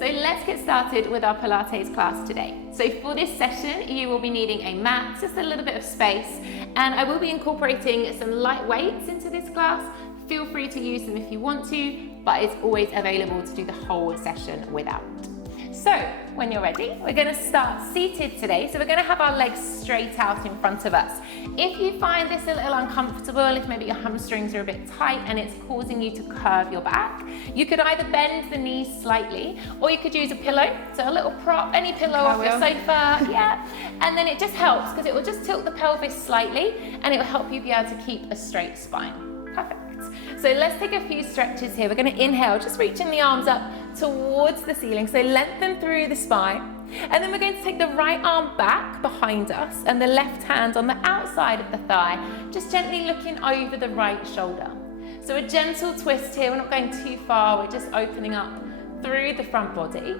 So let's get started with our Pilates class today. So for this session, you will be needing a mat, just a little bit of space, and I will be incorporating some light weights into this class. Feel free to use them if you want to, but it's always available to do the whole session without. So when you're ready, we're going to start seated today. So we're going to have our legs straight out in front of us. If you find this a little uncomfortable, if maybe your hamstrings are a bit tight and it's causing you to curve your back, you could either bend the knees slightly, or you could use a pillow, so a little prop, any pillow off your sofa, yeah. And then it just helps because it will just tilt the pelvis slightly and it will help you be able to keep a straight spine. Perfect. So let's take a few stretches here. We're going to inhale, just reaching the arms up towards the ceiling. So lengthen through the spine. And then we're going to take the right arm back behind us and the left hand on the outside of the thigh, just gently looking over the right shoulder. So a gentle twist here. We're not going too far. We're just opening up through the front body.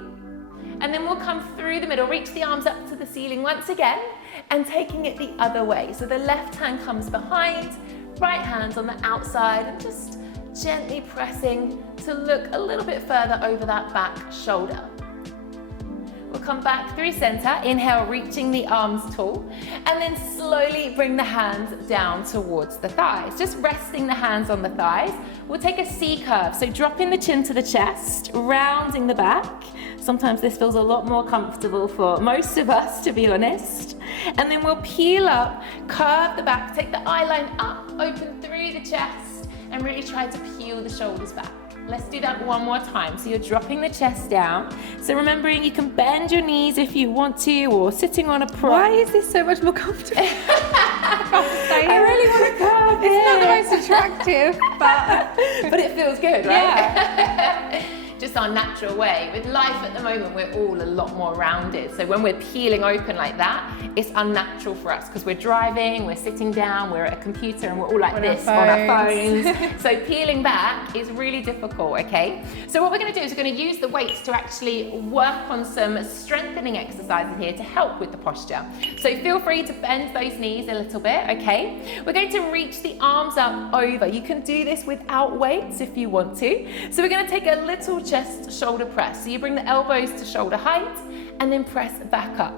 And then we'll come through the middle, reach the arms up to the ceiling once again and taking it the other way. So the left hand comes behind, right hand on the outside and just gently pressing to look a little bit further over that back shoulder. We'll come back through center, inhale, reaching the arms tall, and then slowly bring the hands down towards the thighs. Just resting the hands on the thighs. We'll take a C curve, so dropping the chin to the chest, rounding the back. Sometimes this feels a lot more comfortable for most of us, to be honest. And then we'll peel up, curve the back, take the eye line up, open through the chest, and really try to peel the shoulders back. Let's do that one more time. So you're dropping the chest down. So remembering you can bend your knees if you want to, or sitting on a prop. Why is this so much more comfortable? I really want to curve it. It's not the most attractive, but it feels good, right? Yeah. Just our natural way. With life at the moment, we're all a lot more rounded. So when we're peeling open like that, it's unnatural for us because we're driving, we're sitting down, we're at a computer and we're all like this on our phones. So peeling back is really difficult, okay? So what we're gonna do is we're gonna use the weights to actually work on some strengthening exercises here to help with the posture. So feel free to bend those knees a little bit, okay? We're going to reach the arms up over. You can do this without weights if you want to. So we're gonna take a little chest shoulder press. So you bring the elbows to shoulder height and then press back up.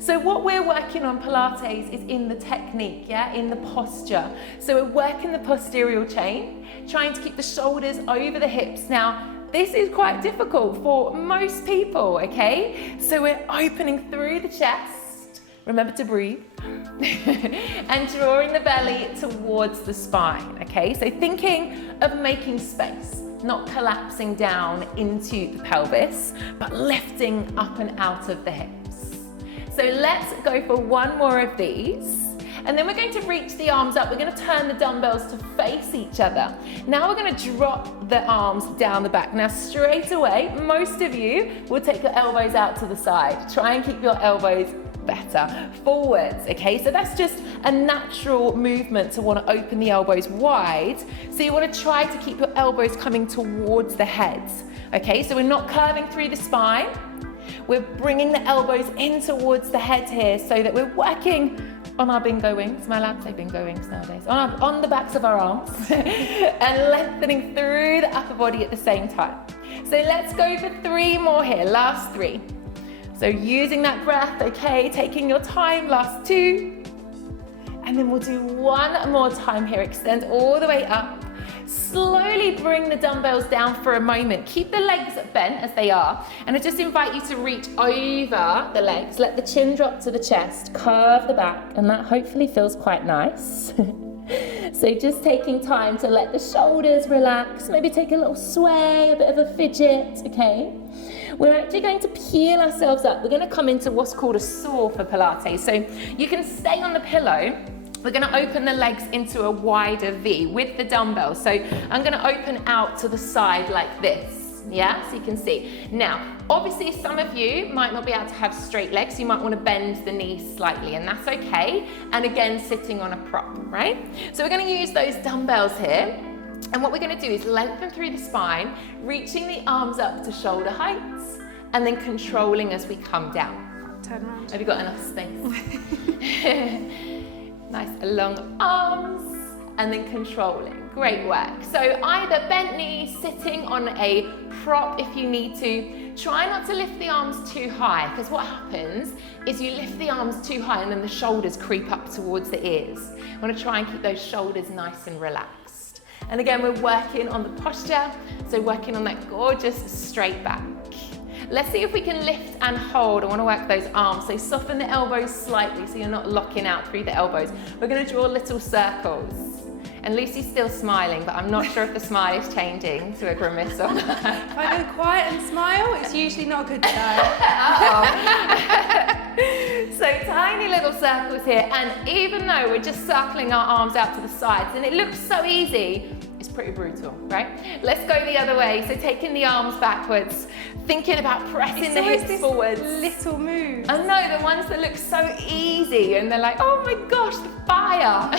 So what we're working on Pilates is in the technique, yeah, in the posture. So we're working the posterior chain, trying to keep the shoulders over the hips. Now, this is quite difficult for most people, okay? So we're opening through the chest. Remember to breathe. And drawing the belly towards the spine, okay? So thinking of making space, not collapsing down into the pelvis, but lifting up and out of the hips. So let's go for one more of these. And then we're going to reach the arms up. We're going to turn the dumbbells to face each other. Now we're going to drop the arms down the back. Now straight away, most of you will take your elbows out to the side. Try and keep your elbows better forwards, okay? So that's just a natural movement to want to open the elbows wide. So you want to try to keep your elbows coming towards the head, okay? So we're not curving through the spine. We're bringing the elbows in towards the head here so that we're working on our bingo wings. Am I allowed to say bingo wings nowadays? On the backs of our arms and lengthening through the upper body at the same time. So let's go for 3 more here, last 3. So using that breath, okay, taking your time, last 2. And then we'll do one more time here, extend all the way up. Slowly bring the dumbbells down for a moment. Keep the legs bent as they are. And I just invite you to reach over the legs. Let the chin drop to the chest, curve the back, and that hopefully feels quite nice. So just taking time to let the shoulders relax, maybe take a little sway, a bit of a fidget, okay? We're actually going to peel ourselves up. We're going to come into what's called a saw for Pilates. So you can stay on the pillow. We're going to open the legs into a wider V with the dumbbells. So I'm going to open out to the side like this. Yeah, so you can see. Now, obviously some of you might not be able to have straight legs, so you might want to bend the knees slightly, and that's okay. And again, sitting on a prop, right? So we're going to use those dumbbells here. And what we're going to do is lengthen through the spine, reaching the arms up to shoulder heights, and then controlling as we come down. Turn around. Have you got enough space? Nice long arms, and then controlling. Great work. So either bent knees, sitting on a prop if you need to, Try not to lift the arms too high, because what happens is you lift the arms too high and then the shoulders creep up towards the ears. You want to try and keep those shoulders nice and relaxed. And again, we're working on the posture, so working on that gorgeous straight back. Let's see if we can lift and hold. I want to work those arms, so soften the elbows slightly so you're not locking out through the elbows. We're going to draw little circles. And Lucy's still smiling, but I'm not sure if the smile is changing to a grimace or not. If I go quiet and smile, it's usually not a good sign. So tiny little circles here, and even though we're just circling our arms out to the sides, and it looks so easy, it's pretty brutal, right? Let's go the other way. So taking the arms backwards, thinking about pressing the hips forwards. Little moves. I know, the ones that look so easy, and they're like, oh my gosh, the fire.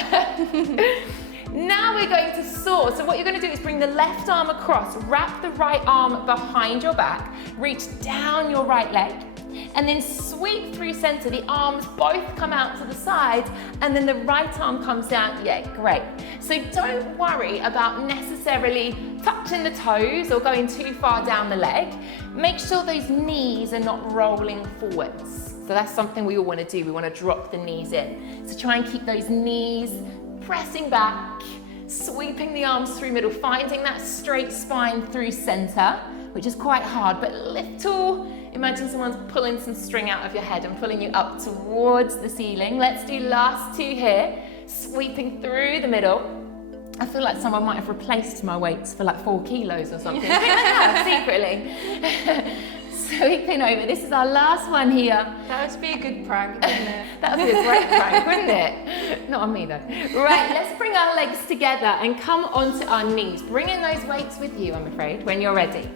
Now we're going to soar. So what you're going to do is bring the left arm across, wrap the right arm behind your back, reach down your right leg, and then sweep through center. The arms both come out to the side, and then the right arm comes down. Yeah, great. So don't worry about necessarily touching the toes or going too far down the leg. Make sure those knees are not rolling forwards. So that's something we all want to do. We want to drop the knees in. So try and keep those knees pressing back, sweeping the arms through middle, finding that straight spine through center, which is quite hard, but little, imagine someone's pulling some string out of your head and pulling you up towards the ceiling. Let's do last two here, sweeping through the middle. I feel like someone might have replaced my weights for like 4 kilos or something. Secretly. Sweeping over. This is our last one here. That would be a good prank, wouldn't it? That would be a great prank, wouldn't it? Not on me though. Right, let's bring our legs together and come onto our knees. Bring in those weights with you, I'm afraid, when you're ready.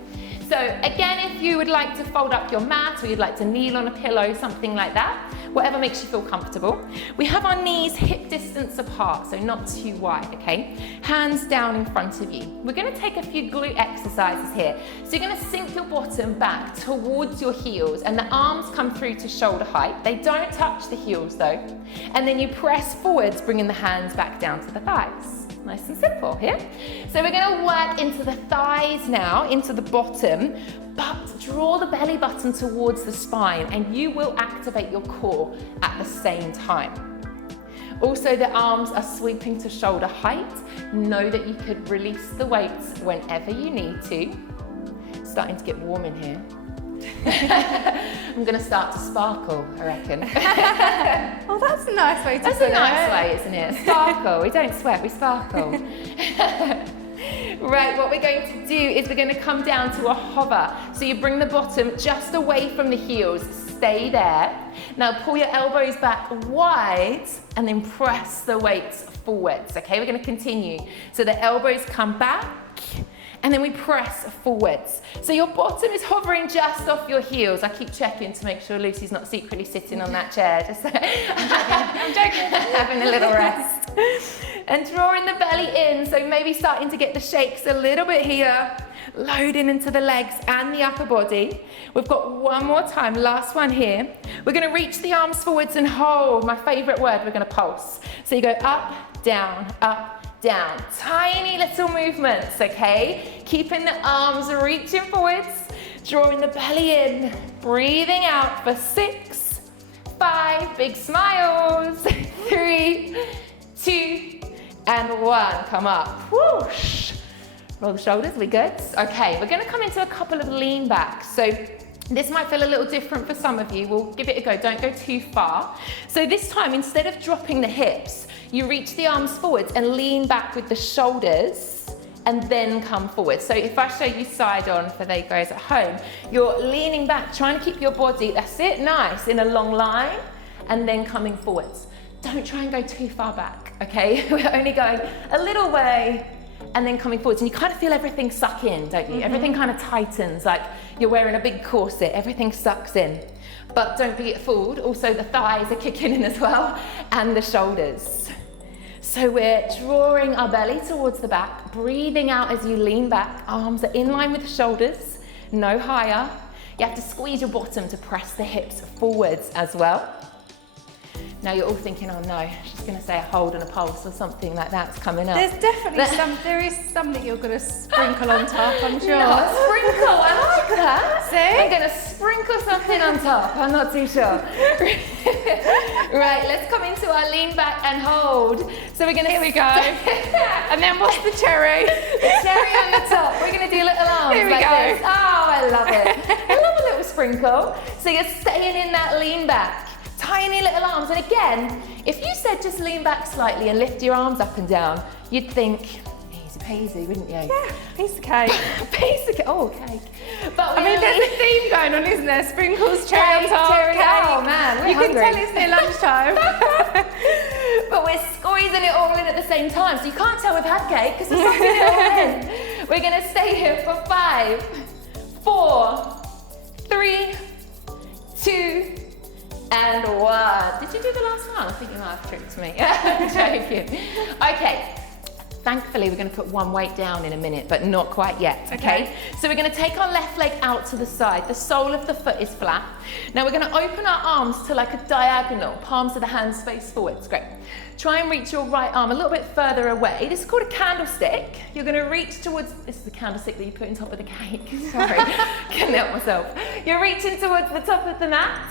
So again, if you would like to fold up your mat or you'd like to kneel on a pillow, something like that, whatever makes you feel comfortable. We have our knees hip distance apart, so not too wide, okay? Hands down in front of you. We're gonna take a few glute exercises here. So you're gonna sink your bottom back towards your heels and the arms come through to shoulder height. They don't touch the heels though. And then you press forwards, bringing the hands back down to the thighs. Nice and simple here. So we're going to work into the thighs now, into the bottom, but draw the belly button towards the spine and you will activate your core at the same time. Also, the arms are sweeping to shoulder height. Know that you could release the weights whenever you need to. It's starting to get warm in here. I'm going to start to sparkle, I reckon. Oh, that's a nice way to put it. That's a nice way, isn't it? Sparkle. We don't sweat, we sparkle. Right, what we're going to do is we're going to come down to a hover. So you bring the bottom just away from the heels. Stay there. Now pull your elbows back wide and then press the weights forwards. Okay, we're going to continue. So the elbows come back. And then we press forwards. So your bottom is hovering just off your heels. I keep checking to make sure Lucy's not secretly sitting on that chair. Just I'm joking. Having a little rest. And drawing the belly in. So maybe starting to get the shakes a little bit here. Loading into the legs and the upper body. We've got one more time, last one here. We're gonna reach the arms forwards and hold. My favorite word, we're gonna pulse. So you go up, down, tiny little movements, okay? Keeping the arms reaching forwards, drawing the belly in, breathing out for 6, 5, big smiles, 3, 2, and 1, come up, whoosh. Roll the shoulders, we good? Okay, we're gonna come into a couple of lean backs. So this might feel a little different for some of you. We'll give it a go, don't go too far. So this time, instead of dropping the hips, you reach the arms forwards and lean back with the shoulders and then come forward. So if I show you side on for the guys at home, you're leaning back, trying to keep your body, that's it, nice, in a long line, and then coming forwards. Don't try and go too far back, okay? We're only going a little way and then coming forwards. And you kind of feel everything suck in, don't you? Mm-hmm. Everything kind of tightens, like you're wearing a big corset, everything sucks in. But don't be fooled, also the thighs are kicking in as well, and the shoulders. So we're drawing our belly towards the back, breathing out as you lean back, arms are in line with the shoulders, no higher. You have to squeeze your bottom to press the hips forwards as well. Now you're all thinking, oh no, she's going to say a hold and a pulse or something like that's coming up. There's definitely there is something you're going to sprinkle on top, I'm sure. No, sprinkle, I like that. See? I'm going to sprinkle something on top, I'm not too sure. Right, let's come into our lean back and hold. So we're going to, here we go. And then what's the cherry? The cherry on the top. We're going to do little arms here we like go. this. Oh, I love it. I love a little sprinkle. So you're staying in that lean back. Tiny little arms, and again, if you said just lean back slightly and lift your arms up and down, you'd think easy peasy, wouldn't you? Yeah, piece of cake. Piece of cake, oh cake. But I mean, there's a theme going on, isn't there? Sprinkles, cherry on top, cherry, cake. oh man, we're you hungry. can tell it's near lunchtime. But we're squeezing it all in at the same time, so you can't tell we've had cake because we're sucking it all in. We're gonna stay here for 5, 4, 3, 2, and 1. Did you do the last one? I think you might have tricked me. I'm joking. Okay. Thankfully, we're going to put one weight down in a minute, but not quite yet, okay? So we're going to take our left leg out to the side. The sole of the foot is flat. Now we're going to open our arms to like a diagonal, palms of the hands face forwards. Great. Try and reach your right arm a little bit further away. This is called a candlestick. You're going to reach towards, this is the candlestick that you put on top of the cake. Sorry, can't help myself. You're reaching towards the top of the mat,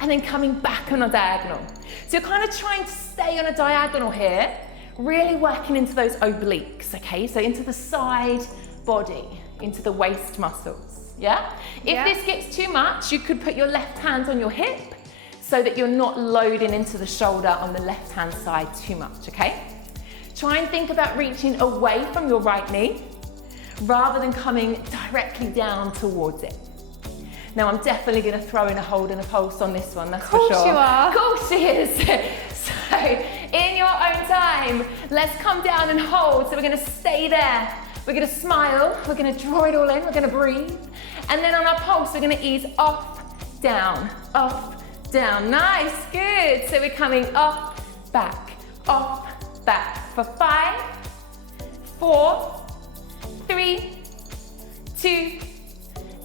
and then coming back on a diagonal. So you're kind of trying to stay on a diagonal here, really working into those obliques, okay? So into the side body, into the waist muscles, yeah? If this gets too much, you could put your left hand on your hip so that you're not loading into the shoulder on the left-hand side too much, okay? Try and think about reaching away from your right knee rather than coming directly down towards it. Now I'm definitely going to throw in a hold and a pulse on this one, that's for sure. Of course you are. Of course she is. So in your own time, let's come down and hold. So we're going to stay there. We're going to smile. We're going to draw it all in. We're going to breathe. And then on our pulse, we're going to ease off, down, Nice, good. So we're coming off, back, for 5, 4, 3, 2,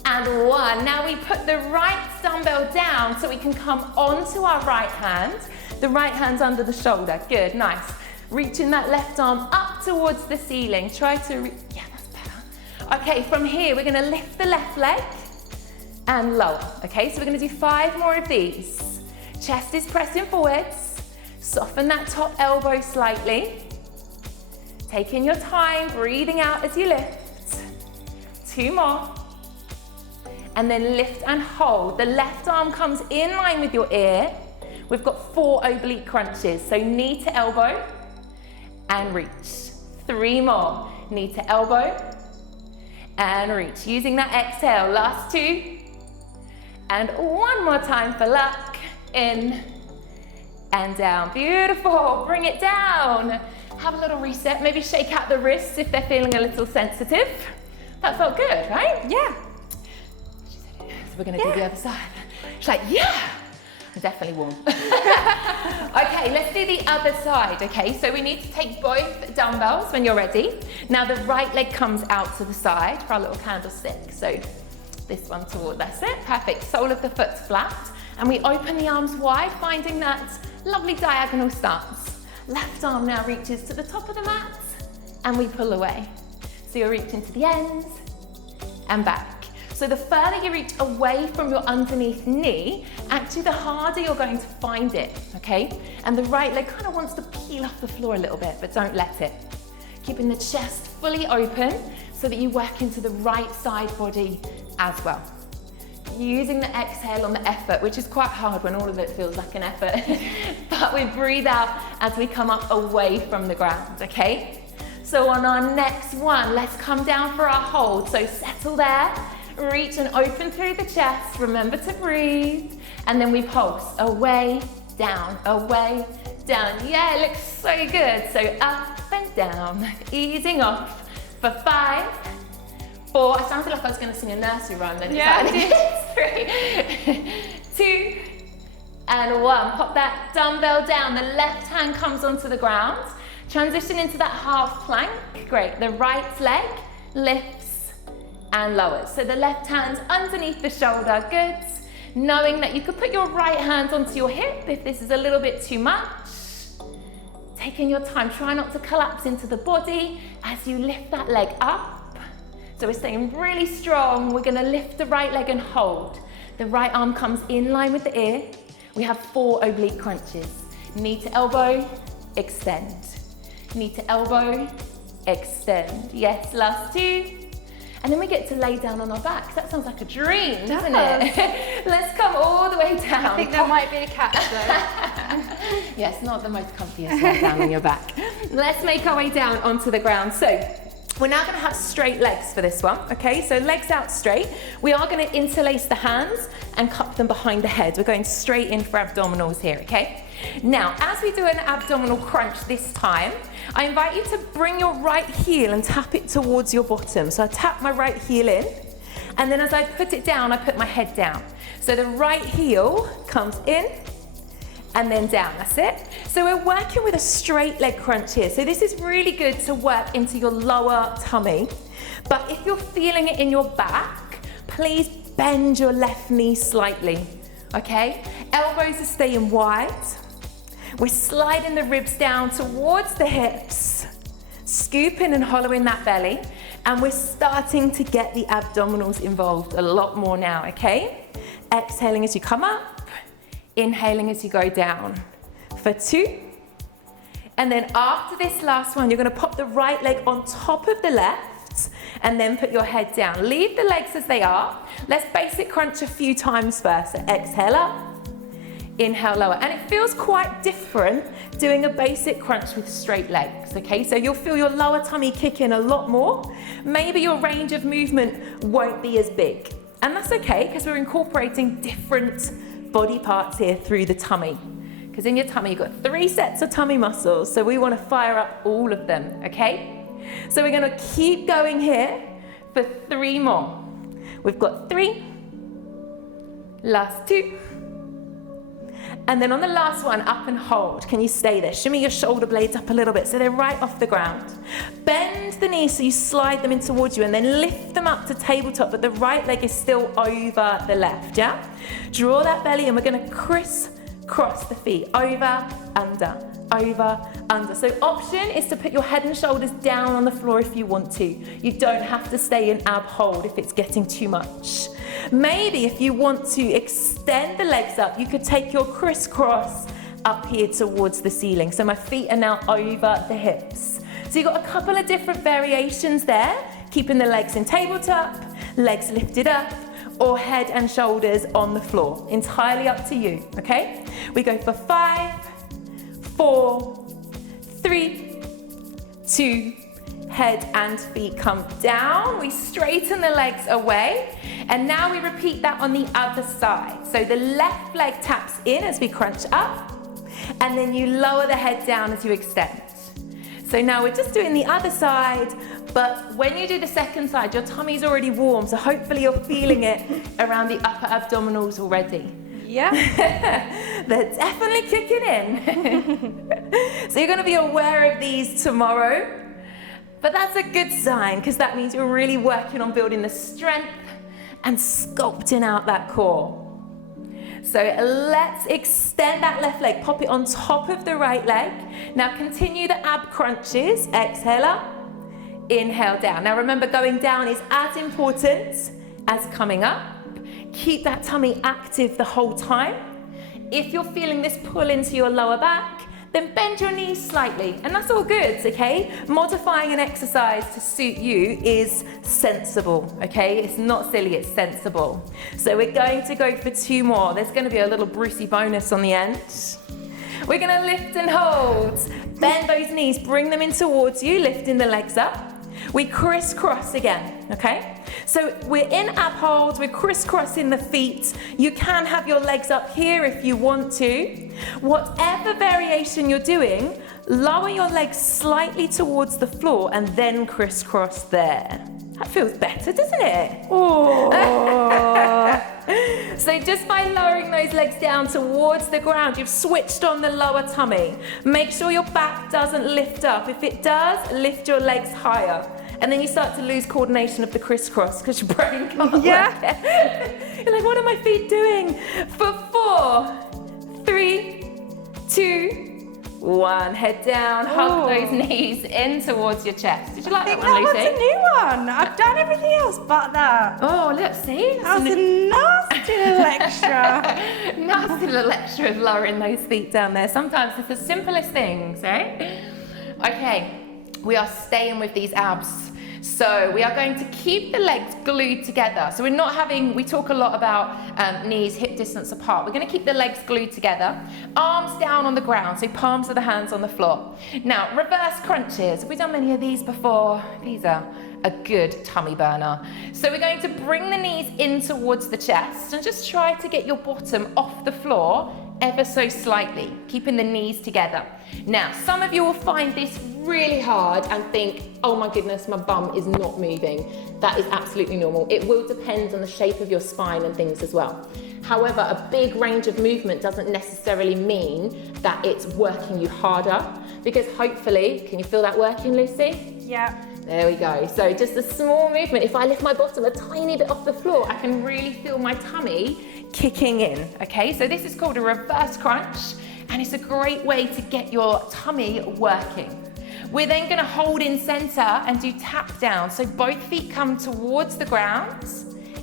and 1. Now we put the right dumbbell down so we can come onto our right hand. The right hand's under the shoulder. Good, nice. Reaching that left arm up towards the ceiling. Try to, yeah, that's better. Okay, from here, we're gonna lift the left leg and lower. Okay, so we're gonna do 5 more of these. Chest is pressing forwards. Soften that top elbow slightly. Taking your time, breathing out as you lift. 2 more. And then lift and hold. The left arm comes in line with your ear. We've got 4 oblique crunches. So knee to elbow and reach. 3 more. Knee to elbow and reach. Using that exhale. Last 2. And 1 more time for luck. In and down. Beautiful. Bring it down. Have a little reset. Maybe shake out the wrists if they're feeling a little sensitive. That felt good, right? Yeah. We're gonna do the other side. She's like, yeah, I'm definitely warm. Okay, let's do the other side, okay? So we need to take both dumbbells when you're ready. Now the right leg comes out to the side for our little candlestick. So this one toward, that's it, perfect. Sole of the foot's flat. And we open the arms wide, finding that lovely diagonal stance. Left arm now reaches to the top of the mat, and we pull away. So you're reaching to the ends and back. So the further you reach away from your underneath knee, actually the harder you're going to find it, okay? And the right leg kind of wants to peel off the floor a little bit, but don't let it. Keeping the chest fully open so that you work into the right side body as well. Using the exhale on the effort, which is quite hard when all of it feels like an effort, but we breathe out as we come up away from the ground, okay? So on our next one, let's come down for our hold. So settle there. Reach and open through the chest. Remember to breathe. And then we pulse. Away, down, away, down. Yeah, it looks so good. So up and down. Easing off for 5, 4. I sounded like I was going to sing a nursery rhyme then. Yeah, I did. 3, 2, and 1. Pop that dumbbell down. The left hand comes onto the ground. Transition into that half plank. Great. The right leg lifts and lowers. So the left hand's underneath the shoulder. Good. knowing that you could put your right hand onto your hip if this is a little bit too much. Taking your time, try not to collapse into the body as you lift that leg up. So we're staying really strong. We're gonna lift the right leg and hold. The right arm comes in line with the ear. We have 4 oblique crunches. Knee to elbow, extend. Knee to elbow, extend. Yes, last 2. And then we get to lay down on our back. That sounds like a dream, doesn't it? Let's come all the way down. I think that might be a catch though. Yes, not the most comfiest one down on your back. Let's make our way down onto the ground. So we're now gonna have straight legs for this one, okay? So legs out straight. We are gonna interlace the hands and cup them behind the head. We're going straight in for abdominals here, okay? Now, as we do an abdominal crunch this time, I invite you to bring your right heel and tap it towards your bottom. So I tap my right heel in, and then as I put it down, I put my head down. So the right heel comes in, and then down, that's it. So we're working with a straight leg crunch here. So this is really good to work into your lower tummy. But if you're feeling it in your back, please bend your left knee slightly, okay? Elbows are staying wide. We're sliding the ribs down towards the hips, scooping and hollowing that belly, and we're starting to get the abdominals involved a lot more now, okay? Exhaling as you come up, inhaling as you go down for 2. And then after this last one, you're gonna pop the right leg on top of the left and then put your head down. Leave the legs as they are. Let's basic crunch a few times first. So exhale up, inhale lower. And it feels quite different doing a basic crunch with straight legs, okay? So you'll feel your lower tummy kick in a lot more. Maybe your range of movement won't be as big. And that's okay, because we're incorporating different body parts here through the tummy. Because in your tummy, you've got 3 sets of tummy muscles, so we want to fire up all of them, okay? So we're going to keep going here for 3 more. We've got 3, last 2, and then on the last one, up and hold. Can you stay there? Shimmy your shoulder blades up a little bit so they're right off the ground. Bend the knees so you slide them in towards you, and then lift them up to tabletop, but the right leg is still over the left, yeah? Draw that belly, and we're gonna crisscross the feet, over, under, under. So option is to put your head and shoulders down on the floor if you want to. You don't have to stay in ab hold if it's getting too much. Maybe if you want to extend the legs up, you could take your crisscross up here towards the ceiling. So my feet are now over the hips. So you've got a couple of different variations there, keeping the legs in tabletop, legs lifted up, or head and shoulders on the floor. Entirely up to you, okay? We go for 5, 4, 3, 2, head and feet come down. We straighten the legs away. And now we repeat that on the other side. So the left leg taps in as we crunch up, and then you lower the head down as you extend. So now we're just doing the other side, but when you do the second side, your tummy's already warm, so hopefully you're feeling it around the upper abdominals already. Yeah. They're definitely kicking in. So you're gonna be aware of these tomorrow, but that's a good sign, because that means you're really working on building the strength and sculpting out that core. So let's extend that left leg, pop it on top of the right leg. Now continue the ab crunches. Exhale up, inhale down. Now remember, going down is as important as coming up. Keep that tummy active the whole time. If you're feeling this pull into your lower back, then bend your knees slightly, and that's all good, okay? Modifying an exercise to suit you is sensible, okay? It's not silly, it's sensible. So we're going to go for 2 more. There's gonna be a little Brucey bonus on the end. We're gonna lift and hold. Bend those knees, bring them in towards you, lifting the legs up. We crisscross again, okay? So we're in ab hold, we're crisscrossing the feet. You can have your legs up here if you want to. Whatever variation you're doing, lower your legs slightly towards the floor and then crisscross there. That feels better, doesn't it? Oh. So just by lowering those legs down towards the ground, you've switched on the lower tummy. Make sure your back doesn't lift up. If it does, lift your legs higher. And then you start to lose coordination of the crisscross because your brain can't work. You're like, what are my feet doing? For 4, 3, 2, 1. Head down, hug those knees in towards your chest. Did you like that one, Lucy? That one's a new one. I've done everything else but that. Oh, look, see? That was a nasty little extra. Nasty little extra of lowering those feet down there. Sometimes it's the simplest things, right? Okay, we are staying with these abs. So we are going to keep the legs glued together. So we talk a lot about knees hip distance apart. We're going to keep the legs glued together. Arms down on the ground, so palms of the hands on the floor. Now, reverse crunches. Have we done many of these before? These are a good tummy burner. So we're going to bring the knees in towards the chest and just try to get your bottom off the floor ever so slightly, keeping the knees together. Now, some of you will find this really hard and think, oh my goodness, my bum is not moving. That is absolutely normal. It will depend on the shape of your spine and things as well. However, a big range of movement doesn't necessarily mean that it's working you harder, because hopefully, can you feel that working, Lucy? Yeah. There we go. So just a small movement. If I lift my bottom a tiny bit off the floor, I can really feel my tummy kicking in, okay? So this is called a reverse crunch, and it's a great way to get your tummy working. We're then gonna hold in center and do tap down. So both feet come towards the ground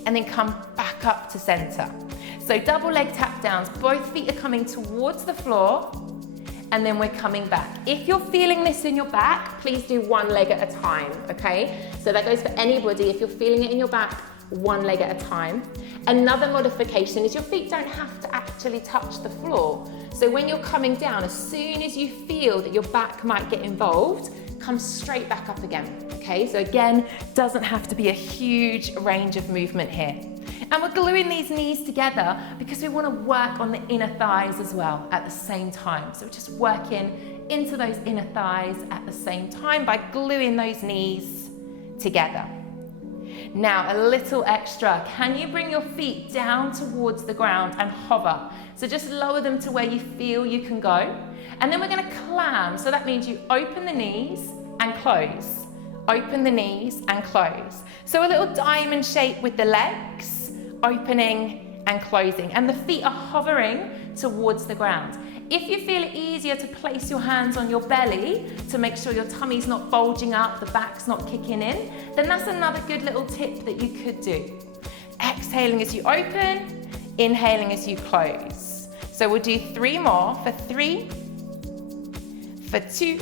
and then come back up to center. So double leg tap downs, both feet are coming towards the floor, and then we're coming back. If you're feeling this in your back, please do one leg at a time, okay? So that goes for anybody. If you're feeling it in your back, one leg at a time. Another modification is your feet don't have to actually touch the floor. So when you're coming down, as soon as you feel that your back might get involved, come straight back up again, okay? So again, doesn't have to be a huge range of movement here. And we're gluing these knees together because we want to work on the inner thighs as well at the same time. So we're just working into those inner thighs at the same time by gluing those knees together. Now, a little extra. Can you bring your feet down towards the ground and hover? So just lower them to where you feel you can go. And then we're going to clam. So that means you open the knees and close. Open the knees and close. So a little diamond shape with the legs, opening and closing. And the feet are hovering towards the ground. If you feel it easier to place your hands on your belly to make sure your tummy's not bulging up, the back's not kicking in, then that's another good little tip that you could do. Exhaling as you open, inhaling as you close. So we'll do 3 more for 3, for 2,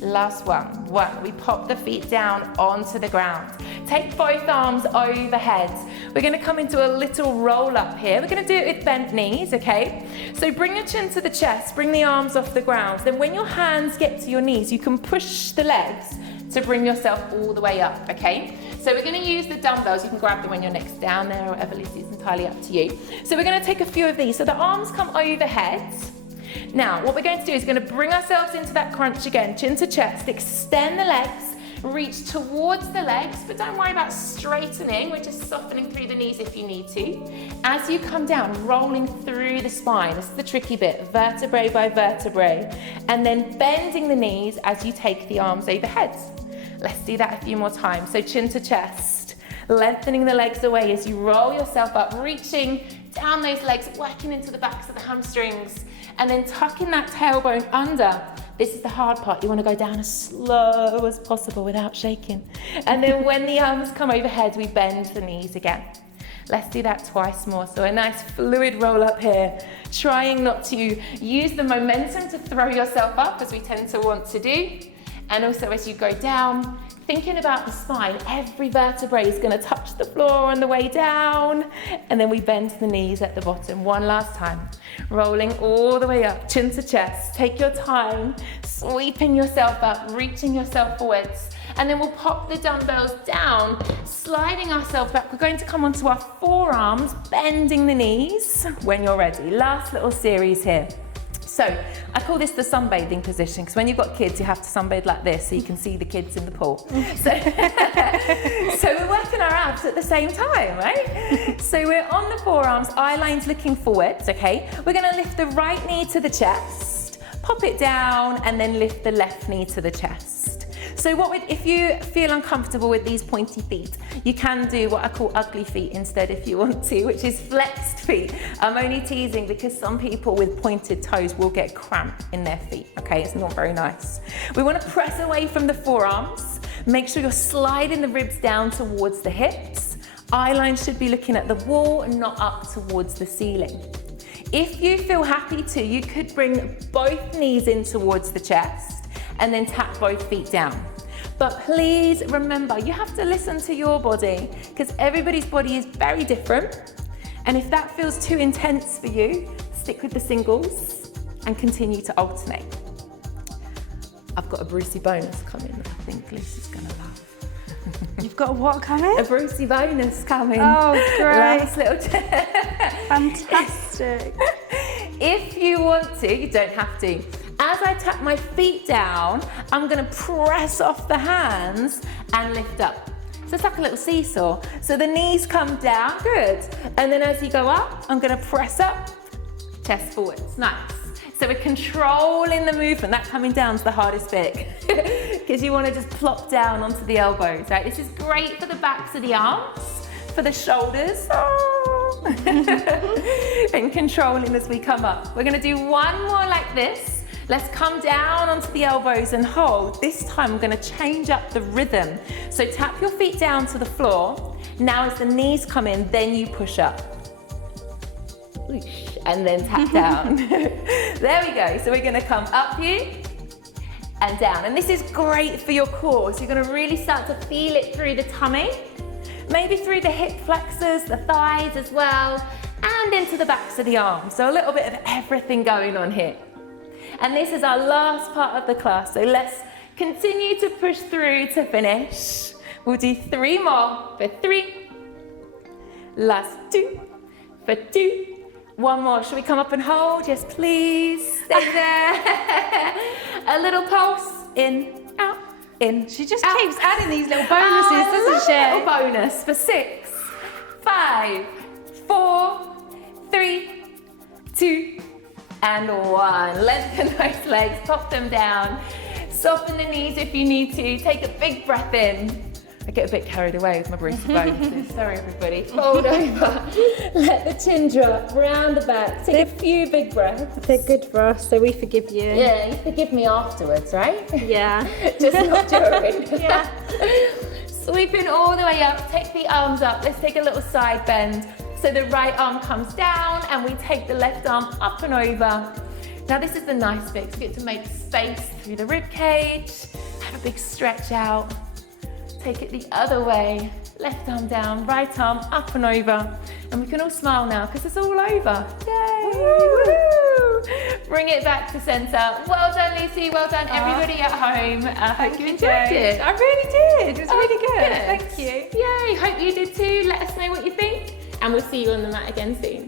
last one. 1, we pop the feet down onto the ground. Take both arms overhead. We're going to come into a little roll up here. We're going to do it with bent knees, okay? So bring your chin to the chest, bring the arms off the ground. Then when your hands get to your knees, you can push the legs to bring yourself all the way up, okay? So we're going to use the dumbbells. You can grab them when you're next down there or whatever, Lucy, it's entirely up to you. So we're going to take a few of these. So the arms come overhead. Now, what we're going to do is we're going to bring ourselves into that crunch again, chin to chest, extend the legs, reach towards the legs, but don't worry about straightening. We're just softening through the knees if you need to. As you come down, rolling through the spine. This is the tricky bit, vertebrae by vertebrae. And then bending the knees as you take the arms overhead. Let's do that a few more times. So chin to chest, lengthening the legs away as you roll yourself up, reaching down those legs, working into the backs of the hamstrings, and then tucking that tailbone under. This is the hard part. You want to go down as slow as possible without shaking. And then when the arms come overhead, we bend the knees again. Let's do that twice more. So a nice fluid roll up here, trying not to use the momentum to throw yourself up as we tend to want to do. And also as you go down, thinking about the spine, every vertebrae is going to touch the floor on the way down. And then we bend the knees at the bottom. One last time. Rolling all the way up, chin to chest. Take your time, sweeping yourself up, reaching yourself forwards. And then we'll pop the dumbbells down, sliding ourselves back. We're going to come onto our forearms, bending the knees when you're ready. Last little series here. So I call this the sunbathing position because when you've got kids, you have to sunbathe like this so you can see the kids in the pool. So we're working our abs at the same time, right? So we're on the forearms, eye lines looking forwards, okay? We're going to lift the right knee to the chest, pop it down, and then lift the left knee to the chest. So if you feel uncomfortable with these pointy feet, you can do what I call ugly feet instead if you want to, which is flexed feet. I'm only teasing because some people with pointed toes will get cramp in their feet, okay? It's not very nice. We want to press away from the forearms. Make sure you're sliding the ribs down towards the hips. Eye line should be looking at the wall and not up towards the ceiling. If you feel happy to, you could bring both knees in towards the chest and then tap both feet down. But please remember, you have to listen to your body because everybody's body is very different. And if that feels too intense for you, stick with the singles and continue to alternate. I've got a Brucey bonus coming that I think Lucy's gonna love. You've got a what coming? A Brucey bonus coming. Oh, great. Nice little Fantastic. If you want to, you don't have to. As I tap my feet down, I'm gonna press off the hands and lift up. So it's like a little seesaw. So the knees come down, good. And then as you go up, I'm gonna press up, chest forwards, nice. So we're controlling the movement. That coming down is the hardest bit because you want to just plop down onto the elbows, right? This is great for the backs of the arms, for the shoulders, and controlling as we come up. We're going to do one more like this. Let's come down onto the elbows and hold. This time I'm going to change up the rhythm. So tap your feet down to the floor. Now as the knees come in, then you push up. And then tap down. There we go. So we're going to come up here and down. And this is great for your core. So you're going to really start to feel it through the tummy, maybe through the hip flexors, the thighs as well, and into the backs of the arms. So a little bit of everything going on here. And this is our last part of the class. So let's continue to push through to finish. We'll do 3 more for 3. Last 2 for 2. 1 more. Should we come up and hold? Yes, please. Stay there. A little pulse. In, out, in. She just out. keeps adding these little bonuses, doesn't she? A little bonus for 6, 5, 4, 3, 2, and 1. Lengthen those legs. Pop them down. Soften the knees if you need to. Take a big breath in. I get a bit carried away with my Brucey bonuses. Sorry, everybody. Fold over. Let the chin drop. Round the back. Take a few big breaths. They're good for us, so we forgive you. Yeah, you forgive me afterwards, right? Yeah. Just not during. Yeah. Sweeping all the way up. Take the arms up. Let's take a little side bend. So the right arm comes down and we take the left arm up and over. Now this is the nice bit. You get to make space through the rib cage. Have a big stretch out. Take it the other way. Left arm down, right arm up and over. And we can all smile now because it's all over. Yay! Woo! Bring it back to center. Well done, Lucy. Well done, everybody at home. I hope you enjoyed it. I really did. It was really good. Thank you. Yay! Hope you did too. Let us know what you think. And we'll see you on the mat again soon.